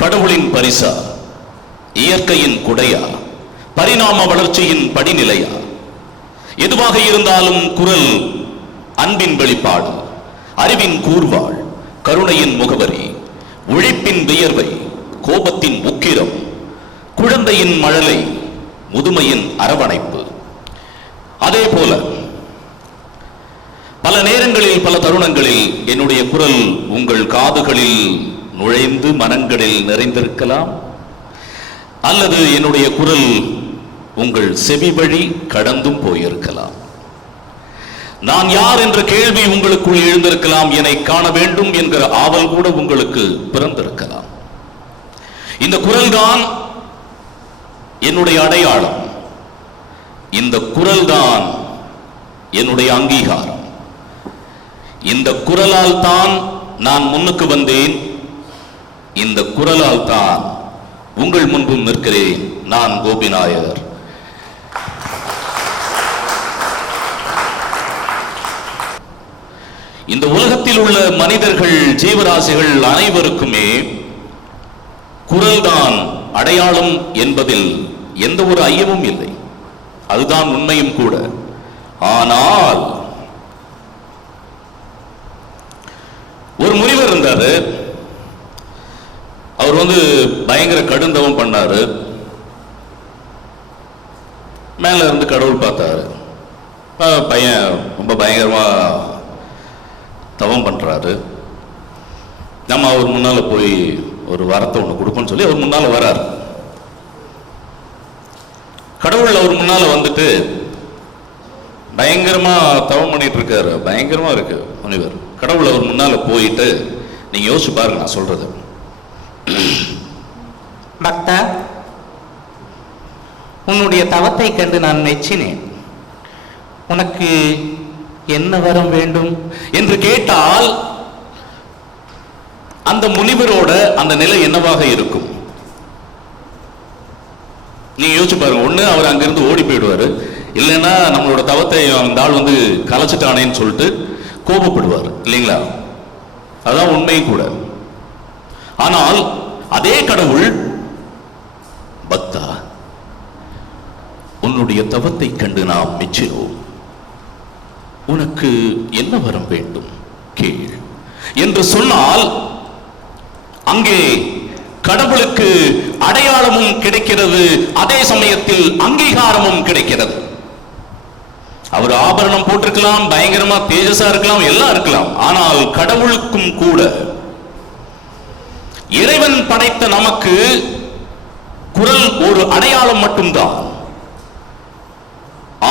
கடவுளின் பரிசா, இயற்கையின் குடையா, பரிணாம வளர்ச்சியின் படிநிலையா? எதுவாக இருந்தாலும் குரல் அன்பின் வெளிப்பாடு, அறிவின் கூர்வாள், கருணையின் முகவரி, உழைப்பின் வியர்வை, கோபத்தின் உக்கிரம், குழந்தையின் மழலை, முதுமையின் அரவணைப்பு. அதே போல பல நேரங்களில், பல தருணங்களில் என்னுடைய குரல் உங்கள் காதுகளில் நுழைந்து மனங்களில் நிறைந்திருக்கலாம், அல்லது என்னுடைய குரல் உங்கள் செவி வழி கடந்தும் போயிருக்கலாம். நான் யார் என்ற கேள்வி உங்களுக்குள் எழுந்திருக்கலாம். என்னை காண வேண்டும் என்கிற ஆவல் கூட உங்களுக்கு பிறந்திருக்கலாம். இந்த குரல்தான் என்னுடைய அடையாளம். இந்த குரல்தான் என்னுடைய அங்கீகாரம். இந்த குரலால் தான் நான் முன்னுக்கு வந்தேன். இந்த குரலால் தான் உங்கள் முன்பும் நிற்கிறேன். நான் கோபிநாயர். இந்த உலகத்தில் உள்ள மனிதர்கள், ஜீவராசிகள் அனைவருக்குமே குரல்தான் அடையாளம் என்பதில் எந்த ஒரு ஐயமும் இல்லை. அதுதான் உண்மையும் கூட. ஆனால் ஒரு முனிவர் இருந்தாரு. அவர் பயங்கர கடுந்தவம் பண்ணாரு. மேல இருந்து கடவுள் பார்த்தாரு. பையன் ரொம்ப பயங்கரமா தவம் பண்றாரு. நம்ம அவர் முன்னால போய் ஒரு வரத்தை ஒண்ணு கொடுப்போம்னு சொல்லி அவர் முன்னால வராரு. கடவுள் அவர் முன்னால வந்துட்டு பயங்கரமா தவம் பண்ணிட்டு இருக்காரு. பயங்கரமா இருக்கு முனிவர். கடவுள் அவர் முன்னால போயிட்டு, நீங்க யோசிச்சு பாருங்க நான் சொல்றது. பக்தா, உன்னுடைய தவத்தை கண்டு நான் மெச்சினேன். உனக்கு என்ன வரம் வேண்டும் என்று கேட்டால் அந்த முனிவரோட அந்த நிலை என்னவாக இருக்கும்? நீங்க யோசிச்சு பாருங்க. ஒண்ணு அவர் அங்கிருந்து ஓடி போயிடுவாரு, இல்லைன்னா நம்மளோட தவத்தை அந்த ஆள் கலைச்சிட்டானேன்னு சொல்லிட்டு கோபப்படுவார், இல்லைங்களா? அதான் உண்மையும் கூட. ஆனால் அதே கடவுள், பக்தா, உன்னுடைய தவத்தை கண்டு நாம் மெச்சினோம். உனக்கு என்ன வரம் வேண்டும் கேள் என்று சொன்னால், அங்கே கடவுளுக்கு அடையாளமும் கிடைக்கிறது, அதே சமயத்தில் அங்கீகாரமும் கிடைக்கிறது. அவர் ஆபரணம் போட்டிருக்கலாம், பயங்கரமா தேஜஸா இருக்கலாம், எல்லாம் இருக்கலாம். ஆனால் கடவுளுக்கும் கூட, இறைவன் படைத்த நமக்கு குரல் ஒரு அடையாளம் மட்டும்தான்.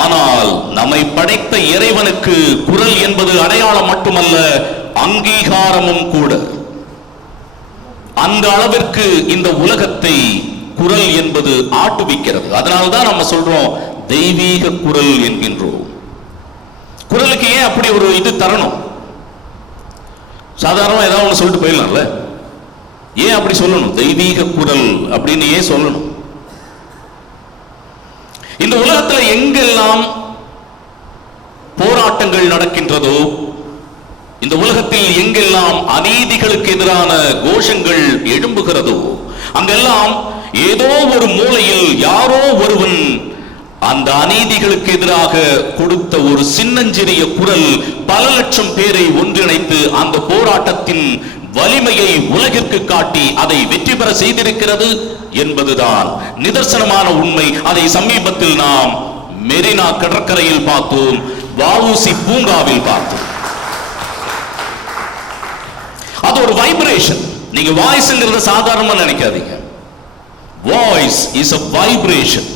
ஆனால் நம்மை படைத்த இறைவனுக்கு குரல் என்பது அடையாளம் மட்டுமல்ல, அங்கீகாரமும் கூட. அந்த அளவிற்கு இந்த உலகத்தை குரல் என்பது ஆட்டுவிக்கிறது. அதனால்தான் நம்ம சொல்றோம் தெய்வீக குரல் என்கின்றோம். குரலுக்கு ஏன் அப்படி ஒரு இது தரணும்? சாதாரணமா ஏதாவது ஒண்ணு சொல்லிட்டு போயிடலாம்ல. ஏன் அப்படி சொல்லணும்? தெய்வீக குரல் அப்படின்னு ஏன் சொல்லணும்? இந்த உலகத்தில் எங்கெல்லாம் போராட்டங்கள் நடக்கின்றதோ, இந்த உலகத்தில் எங்கெல்லாம் அநீதிகளுக்கு எதிரான கோஷங்கள் எழும்புகிறதோ, அங்கெல்லாம் ஏதோ ஒரு மூலையில் யாரோ ஒருவன் அந்த அநீதிகளுக்கு எதிராக கொடுத்த ஒரு சின்னஞ்சிறிய குரல் பல லட்சம் பேரை ஒன்றிணைத்து அந்த போராட்டத்தின் வலிமையை உலகிற்கு காட்டி அதை வெற்றி பெற செய்திருக்கிறது என்பதுதான் நிதர்சனமான உண்மை. அதை சமீபத்தில் நாம் மெரினா கடற்கரையில் பார்த்தோம், வஉசி பூங்காவில் பார்த்தோம். அது ஒரு வைப்ரேஷன். நீங்க வாய்ஸ்ங்கிறத சாதாரணமா நினைக்காதீங்க. Voice is a vibration.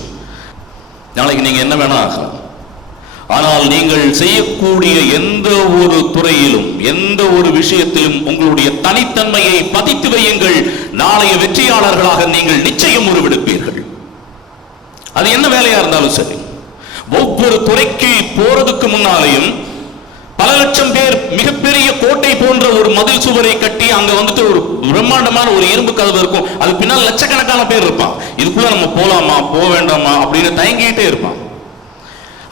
நாளைக்கு நீங்க என்ன வேணா ஆகலாம். ஆனால் நீங்கள் செய்யக்கூடிய எந்த ஒரு துறையிலும், எந்த ஒரு விஷயத்திலும் உங்களுடைய தனித்தன்மையை பதித்து வையுங்கள். நாளைய வெற்றியாளர்களாக நீங்கள் நிச்சயம் உருவெடுப்பீர்கள். அது என்ன வேலையா இருந்தாலும் சரி. ஒவ்வொரு துறைக்கு போறதுக்கு முன்னாலேயும் பல லட்சம் பேர் மிகப்பெரிய கோட்டை போன்ற ஒரு மதில் சுவரை கட்டி அங்க ஒரு பிரம்மாண்டமான ஒரு இரும்பு கதவு இருக்கும். அது பின்னால் லட்சக்கணக்கான பேர் இருப்பான். இதுக்குள்ள நம்ம போலாமா போக வேண்டாமா அப்படின்னு தயங்கிட்டே இருப்பான்.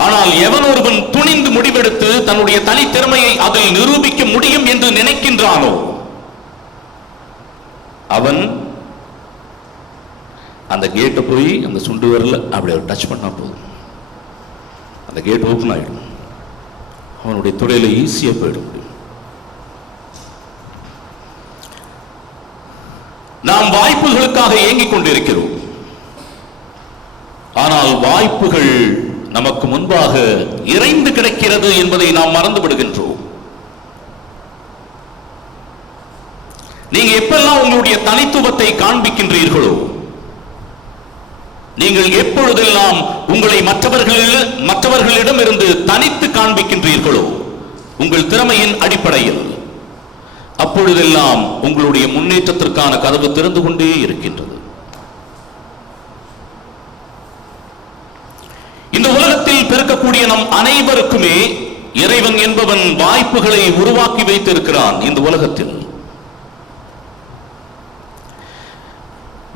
ஆனால் எவன் ஒருவன் துணிந்து முடிவெடுத்து தன்னுடைய தனித்திறமையை அதில் நிரூபிக்க முடியும் என்று நினைக்கின்றானோ, அவன் அந்த கேட்டை போய் அந்த சுண்டு விரல அப்படி டச் பண்ணா போதும், அந்த கேட் ஓப்பன் ஆகிடும். அவனுடைய துறையில ஈஸியா போயிட முடியும். நாம் வாய்ப்புகளுக்காக ஏங்கிக் கொண்டிருக்கிறோம். ஆனால் வாய்ப்புகள் நமக்கு முன்பாக இறைந்து கிடக்கிறது என்பதை நாம் மறந்து விடுகின்றோம். நீங்க எப்பெல்லாம் உங்களுடைய தனித்துவத்தை காண்பிக்கின்றீர்களோ, நீங்கள் எப்பொழுதெல்லாம் உங்களை மற்றவர்களிடம் இருந்து தனித்து காண்பிக்கின்றீர்களோ உங்கள் திறமையின் அடிப்படையில், அப்பொழுதெல்லாம் உங்களுடைய முன்னேற்றத்திற்கான கதவு திறந்து கொண்டே இருக்கின்றது. இந்த உலகத்தில் பிறக்கக்கூடிய நம் அனைவருக்குமே இறைவன் என்பவன் வாய்ப்புகளை உருவாக்கி வைத்திருக்கிறான். இந்த உலகத்தில்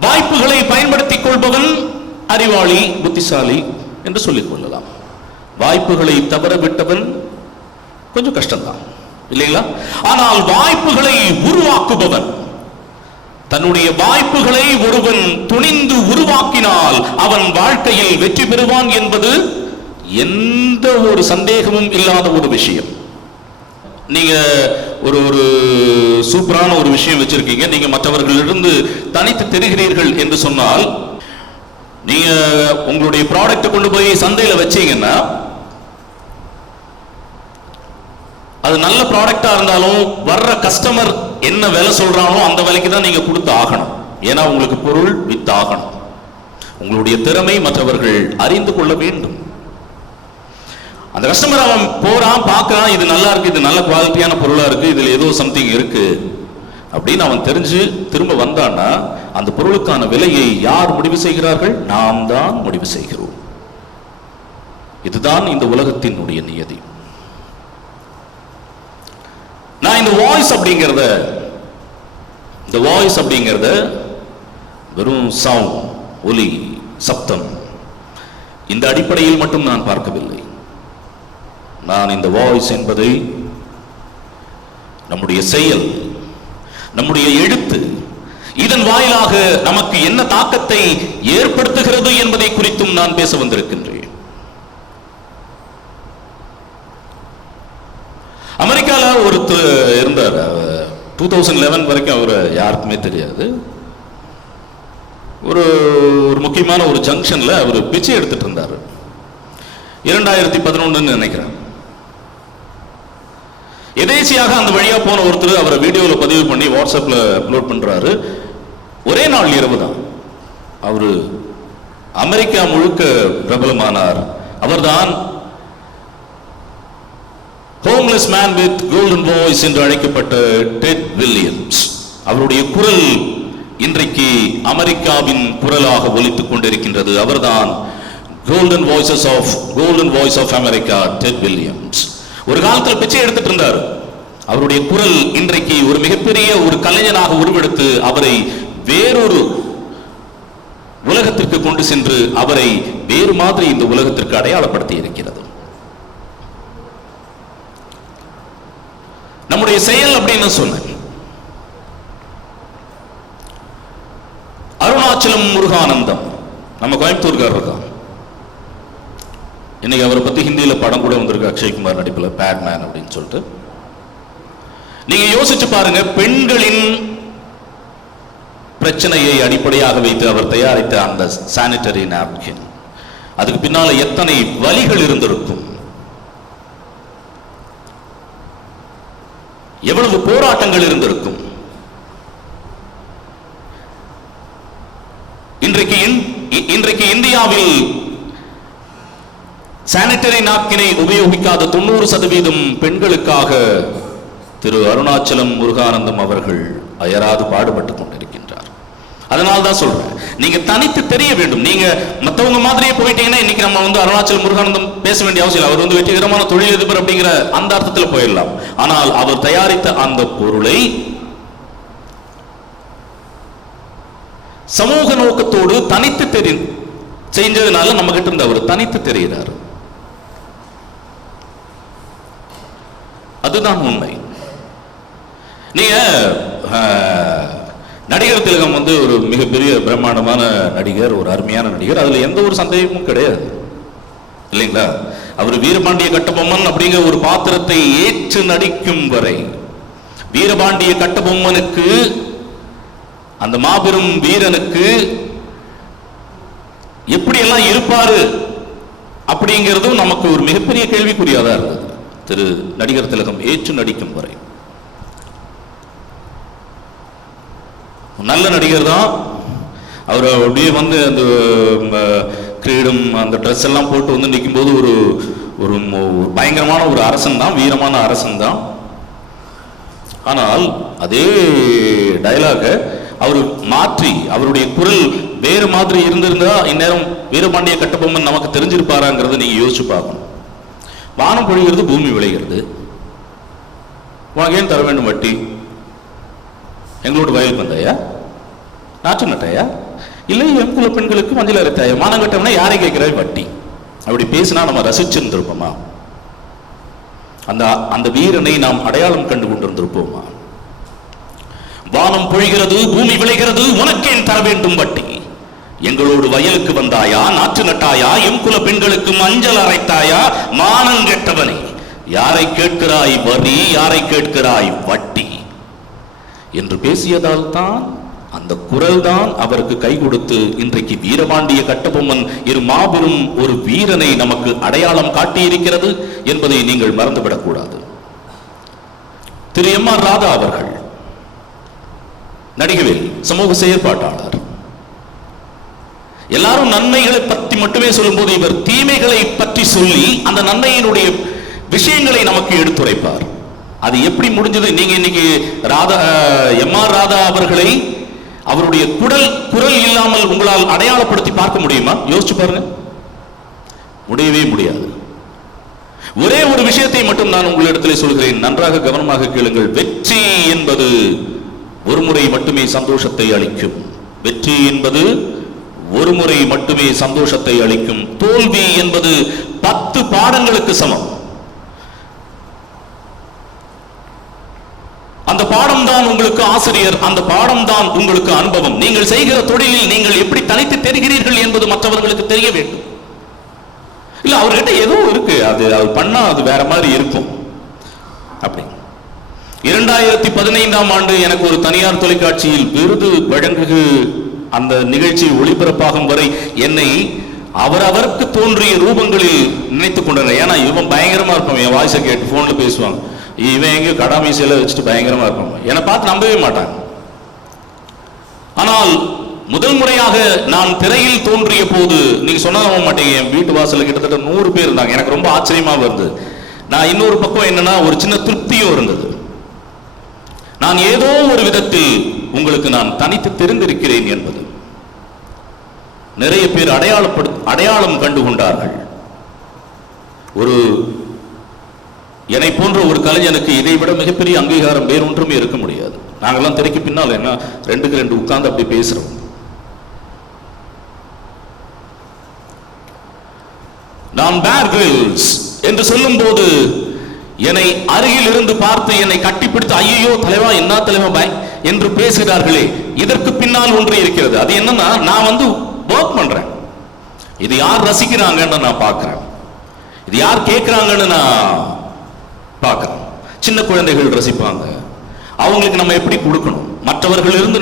வாய்ப்புகளை பயன்படுத்திக் கொள்பவன் அறிவாளி, புத்திசாலி என்று சொல்லிக் கொள்ளலாம். வாய்ப்புகளை தவற விட்டவன் கொஞ்சம் கஷ்டம்தான், இல்லைங்களா? ஆனால் வாய்ப்புகளை உருவாக்குபவன், தன்னுடைய வாய்ப்புகளை ஒருவன் துணிந்து உருவாக்கினால் அவன் வாழ்க்கையில் வெற்றி பெறுவான் என்பது எந்த ஒரு சந்தேகமும் இல்லாத ஒரு விஷயம். நீங்க ஒரு சூப்பரான ஒரு விஷயம் வச்சிருக்கீங்க, நீங்க மற்றவர்களிலிருந்து தனித்து தெரிகிறீர்கள் என்று சொன்னால், நீங்க உங்களுடைய ப்ராடக்ட்டை கொண்டு போய் சந்தையில வச்சீங்கன்னா, அது நல்ல ப்ராடக்டா இருந்தாலும் வர்ற கஸ்டமர் என்ன விலை சொல்றானோ அந்த விலைக்கு தான் நீங்க கொடுத்து ஆகணும். ஏன்னா உங்களுக்கு பொருள் வித்தாகணும். உங்களுடைய திறமை மற்றவர்கள் அறிந்து கொள்ள வேண்டும். அந்த கஸ்டமர் அவன் போறான், பார்க்கறான், இது நல்லா இருக்கு, இது நல்ல குவாலிட்டியான பொருளா இருக்கு, இதுல ஏதோ சம்திங் இருக்கு அப்படின்னு அவன் தெரிஞ்சு திரும்ப வந்தான்னா அந்த பொருளுக்கான விலையை யார் முடிவு செய்கிறார்கள்? நாம் தான் முடிவு செய்கிறோம். இதுதான் இந்த உலகத்தினுடைய நியதி. நான் இந்த வாய்ஸ் அப்படிங்கிறத வெறும் சவுண்ட், ஒலி, சப்தம் இந்த அடிப்படையில் மட்டும் நான் பார்க்கவில்லை. நான் இந்த வாய்ஸ் என்பதை நம்முடைய செயல், நம்முடைய எழுத்து, இதன் வாயிலாக நமக்கு என்ன தாக்கத்தை ஏற்படுத்துகிறது என்பதை குறித்தும் நான் பேச வந்திருக்கின்றேன். அமெரிக்கால ஒருத்தர் இருந்தார், 2011 வரைக்கும் அவர் யாருக்குமே தெரியாது. ஒரு முக்கியமான ஒரு ஜங்ஷன்ல அவர் பிச்சை எடுத்துட்டு இருந்தார். 2011 நினைக்கிறேன். எதேச்சியாக அந்த வழியா போன ஒருத்தர் அவரை வீடியோல பதிவு பண்ணி வாட்ஸ்அப்ல அப்லோட் பண்றாரு. ஒரே நாள் இரவு தான் அவரு அமெரிக்கா முழுக்க பிரபலமானார். அவர்தான் homeless man with golden voice என்று அழைக்கப்பட்ட டெட் வில்லியம்ஸ். அவருடைய குரல் இன்றைக்கு அமெரிக்காவின் குரலாக ஒலித்துக் கொண்டிருக்கின்றது. அவர்தான் golden voice of America, Ted Williams. ஒரு காலத்தில் பிச்சை எடுத்துட்டு இருந்தார். அவருடைய குரல் இன்றைக்கு ஒரு மிகப்பெரிய ஒரு கலைஞனாக உருவெடுத்து அவரை வேறொரு உலகத்திற்கு கொண்டு சென்று அவரை வேறு மாதிரி இந்த உலகத்திற்கு அடையாளப்படுத்தி இருக்கிறது. நம்முடைய செயல் அப்படின்னு சொன்னேன். அருணாச்சலம் முருகானந்தம் நம்ம கோயம்புத்தூர்காரர் தான். இன்னைக்கு அவரை பத்தி ஹிந்தியில படம் கூட வந்திருக்கு, அக்ஷய்குமார் நடிப்புல, பேட்மேன் அப்படின்னு சொல்லிட்டு. நீங்க யோசிச்சு பாருங்க, பெண்களின் பிரச்சனையை அடிப்படையாக வைத்து அவர் தயாரித்த அந்த சானிட்டரி நாப்கின், அதுக்கு பின்னால எத்தனை வலிகள் இருந்திருக்கும், எவ்வளவு போராட்டங்கள் இருந்திருக்கும். இன்றைக்கு இந்தியாவில் சானிட்டரி நாப்கினை உபயோகிக்காத 90% பெண்களுக்காக திரு அருணாச்சலம் முருகானந்தம் அவர்கள் அயராது பாடுபட்டுக் கொண்டிருக்கின்றார். அதனால தான் சொல்றேன், நீங்க தனித்து தெரிய வேண்டும். நீங்க மற்றவங்க மாதிரியே போயிட்டீங்கன்னா இன்னைக்கு நம்ம அருணாச்சலம் முருகானந்தம் பேச வேண்டிய அவசியம் இல்லை. அவர் வெற்றிகரமான தொழிலதிபர் அப்படிங்கிற அந்த அர்த்தத்தில் போயிடலாம். ஆனால் அவர் தயாரித்த அந்த பொருளை சமூக நோக்கத்தோடு தனித்து செஞ்சதுனால நம்ம கிட்ட இருந்து அவர் தனித்து தெரிகிறார். அதுதான் உண்மை. நீங்க நடிகர் திலகம் வந்து ஒரு மிகப்பெரிய பிரம்மாண்டமான நடிகர், ஒரு அருமையான நடிகர், அதுல எந்த ஒரு சந்தேகமும் கிடையாது இல்லைங்களா? அவர் வீரபாண்டிய கட்டபொம்மன் அப்படிங்கிற ஒரு பாத்திரத்தை ஏற்று நடிக்கும் வரை, வீரபாண்டிய கட்டபொம்மனுக்கு, அந்த மாபெரும் வீரனுக்கு எப்படியெல்லாம் இருப்பாரு அப்படிங்கிறதும் நமக்கு ஒரு மிகப்பெரிய கேள்விக்குறியாதான் இருந்தது திரு நடிகர் திலகம் ஏற்று நடிக்கும் வரை. நல்ல நடிகர் தான் அவர். அப்படியே வந்து அந்த கிரீடம், அந்த ட்ரெஸ் எல்லாம் போட்டு வந்து நிற்கும் போது ஒரு ஒரு பயங்கரமான ஒரு அரசன் தான், வீரமான அரசன் தான். ஆனால் அதே டயலாக அவர் மாற்றி, அவருடைய குரல் வேறு மாதிரி இருந்திருந்தா இந்நேரம் வீரபாண்டிய கட்டபொம்மன் நமக்கு தெரிஞ்சிருப்பாராங்கிறத நீங்க யோசிச்சு பார்க்கணும். வானம் பொழிகிறது, பூமி விளைகிறது, உனக்கு ஏன் தர வேண்டும் வட்டி? எங்களோட வயல் வந்தாயா, நாற்று நட்டாயா, இல்லை எங்குல பெண்களுக்கு மஞ்சள் அரைத்தாயா, மானம் கட்டவனா யாரை கேட்கிறாய் வட்டி? அப்படி பேசினா நம்ம ரசிச்சிருந்திருப்போமா? அந்த அந்த வீரனை நாம் அடையாளம் கண்டு கொண்டிருந்திருப்போமா? வானம் பொழிகிறது, பூமி விளைகிறது, உனக்கேன் தர வேண்டும் வட்டி? எங்களோடு வயலுக்கு வந்தாயா, நாற்று நட்டாயா, எங்குல பெண்களுக்கு மஞ்சள் அரைத்தாயா, மானம் கெட்டவனே, யாரை கேட்கிறாய் வரி, யாரை கேட்கிறாய் வட்டி என்று பேசியதால் தான், அந்த குரல் தான் அவருக்கு கை கொடுத்து இன்றைக்கு வீரபாண்டிய கட்டபொம்மன் இரு மாபெரும் ஒரு வீரனை நமக்கு அடையாளம் காட்டியிருக்கிறது என்பதை நீங்கள் மறந்துவிடக் கூடாது. திரு எம்.ஆர். ராதா அவர்கள் நடிகவேல், சமூக செயற்பாட்டாளர். எல்லாரும் நன்மைகளை பற்றி மட்டுமே சொல்லும் போது இவர் தீமைகளை பற்றி சொல்லி அந்த நன்மையினுடைய விஷயங்களை நமக்கு எடுத்துரைப்பார். அது எப்படி முடிஞ்சது? நீங்க இன்னைக்கு ராதா, எம்.ஆர். ராதா அவர்களை அவருடைய குரல் இல்லாமல் உங்களால் அடையாளப்படுத்தி பார்க்க முடியுமா? யோசிச்சு பாருங்க, முடியவே முடியாது. ஒரே ஒரு விஷயத்தை மட்டும் நான் உங்களிடத்தில் சொல்கிறேன், நன்றாக கவனமாக கேளுங்கள். வெற்றி என்பது ஒரு முறை மட்டுமே சந்தோஷத்தை அளிக்கும். வெற்றி என்பது ஒரு முறை மட்டுமே சந்தோஷத்தை அளிக்கும். தோல்வி என்பது 10 பாடங்களுக்கு சமம். அந்த பாடம் தான் உங்களுக்கு ஆசிரியர், அந்த பாடம் தான் உங்களுக்கு அனுபவம். நீங்கள் செய்கிற தொழிலில் நீங்கள் எப்படி தனித்து தெரிகிறீர்கள் என்பது மற்றவர்களுக்கு தெரிய வேண்டும். இல்ல அவர்கிட்ட ஏதோ இருக்கு, அது பண்ணா அது வேற மாதிரி இருக்கும். அப்படி 2015ஆம் ஆண்டு எனக்கு ஒரு தனியார் தொலைக்காட்சியில் விருது வழங்கு அந்த நிகழ்ச்சி ஒளிபரப்பாகும் வரை என்னை அவரவருக்கு தோன்றிய ரூபங்களில் நினைத்துக் கொண்டனர். ஏன்னா இவன் பயங்கரமா இருப்பான், என் வாய்ஸை கேட்டு போன்ல பேசுவாங்க, இவன் எங்க கடாமீசையில வச்சுட்டு பயங்கரமா இருப்பான், என்னை பார்த்து நம்பவே மாட்டாங்க. ஆனால் முதல் முறையாக நான் திரையில் தோன்றிய போது, நீங்க சொன்னா நம்ப மாட்டீங்க, என் வீட்டு வாசல்ல கிட்டத்தட்ட 100 பேர் இருந்தாங்க. எனக்கு ரொம்ப ஆச்சரியமா வருது. நான் இன்னொரு பக்கம் என்னன்னா ஒரு சின்ன திருப்தியும் இருந்தது. நான் ஏதோ ஒரு விதத்தில் உங்களுக்கு நான் தனித்து தெரிந்திருக்கிறேன் என்பது. நிறைய பேர் அடையாளம் கண்டு கொண்டார்கள். ஒரு என்னை போன்ற ஒரு கலைஞனுக்கு இதை விட மிகப்பெரிய அங்கீகாரம் வேறொன்றுமே இருக்க முடியாது. நாங்கெல்லாம் திரைக்கு பின்னால் என்ன 2க்கு 2 உட்கார்ந்து அப்படி பேசுறோம். நான் பேர் கிரில்ஸ் என்று சொல்லும் போது என்னை அருகில் இருந்து பார்த்து என்னை கட்டிப்பிடித்து, ஐயோ தலைவா, என்ன தலைவா பாய் என்று பேசுகிறார்களே, இதற்கு பின்னால் ஒன்று இருக்கிறது. அது என்னன்னா, நான் வந்து ஒர்க் பண்றேன். இது யார் ரசிக்கிறாங்கன்னு நான் பார்க்கிறேன், இது யார் கேட்கிறாங்கன்னு நான் பார்க்கிறேன். சின்ன குழந்தைகள் ரசிப்பாங்க, அவங்களுக்கு நம்ம எப்படி கொடுக்கணும், மற்றவர்கள் இருந்து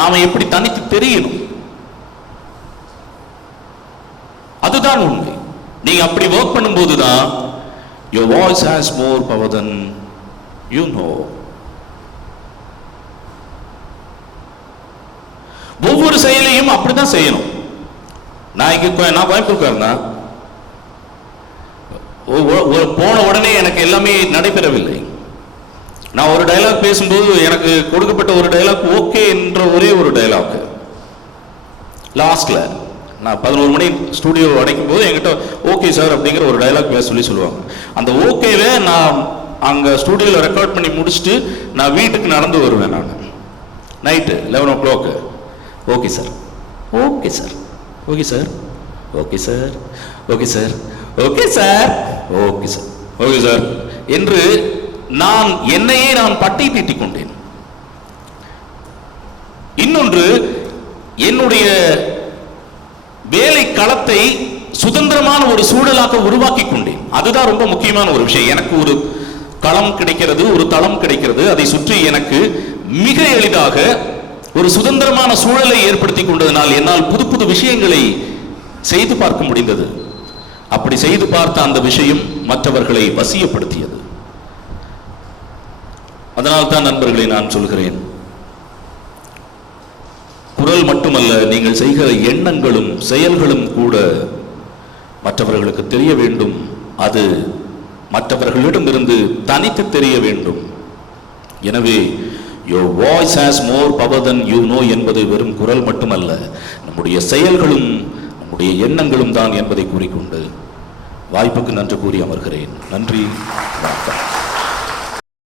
நாம எப்படி தனித்து தெரியணும், அதுதான் உண்மை. நீங்க அப்படி ஒர்க் பண்ணும்போது தான் your voice has more power than you know. ஒவ்வொரு செயலையும் அப்படிதான் செய்யணும். நான் கோயம்புத்தூர்காரனா, போன உடனே எனக்கு எல்லாமே நடைபெறவில்லை. நான் ஒரு டயலாக் பேசும்போது எனக்கு கொடுக்கப்பட்ட ஒரு டயலாக் ஓகே என்ற ஒரே ஒரு டயலாக், லாஸ்ட்ல நான் 11 மணி ஸ்டுடியோ அடைக்கும் போது என்கிட்ட ஓகே சார் அப்படிங்கிற ஒரு டயலாக் பேச சொல்லுவாங்க. அந்த ஓகேவே நான் அங்கே ஸ்டுடியோவில் ரெக்கார்ட் பண்ணி முடிச்சுட்டு நான் வீட்டுக்கு நடந்து வருவேன். நான் night 11 o'clock, okay sir, okay sir, okay sir, okay sir, okay sir, okay sir, okay sir, okay sir என்று நான் என்னையே நான் பட்டை தீட்டிக் கொண்டேன். இடத்தை சுதந்திரமான ஒரு சூழலாக உருவாக்கி கொண்டேன். அதுதான் ரொம்ப முக்கியமான ஒரு விஷயம். எனக்கு ஒரு களம் கிடைக்கிறது, ஒரு தளம் கிடைக்கிறது, அதை சுற்றி எனக்கு மிக எளிதாக ஒரு சுதந்திரமான சூழலை ஏற்படுத்தி கொண்டதனால் என்னால் புது புது விஷயங்களை செய்து பார்க்க முடிந்தது. அப்படி செய்து பார்த்த அந்த விஷயம் மற்றவர்களை வசியப்படுத்தியது. அதனால்தான் நண்பர்களை நான் சொல்கிறேன், குரல் மட்டுமல்ல, நீங்கள் செய்கிற எண்ணங்களும் செயல்களும் கூட மற்றவர்களுக்கு தெரிய வேண்டும். அது மற்றவர்களிடமிருந்து தனித்து தெரிய வேண்டும். எனவே your voice has more power than you know என்பது வெறும் குரல் மட்டுமல்ல, நம்முடைய செயல்களும் நம்முடைய எண்ணங்களும் தான் என்பதை கூறிக்கொண்டு வாய்ப்புக்கு நன்றி கூறி அமர்கிறேன். நன்றி, வணக்கம்.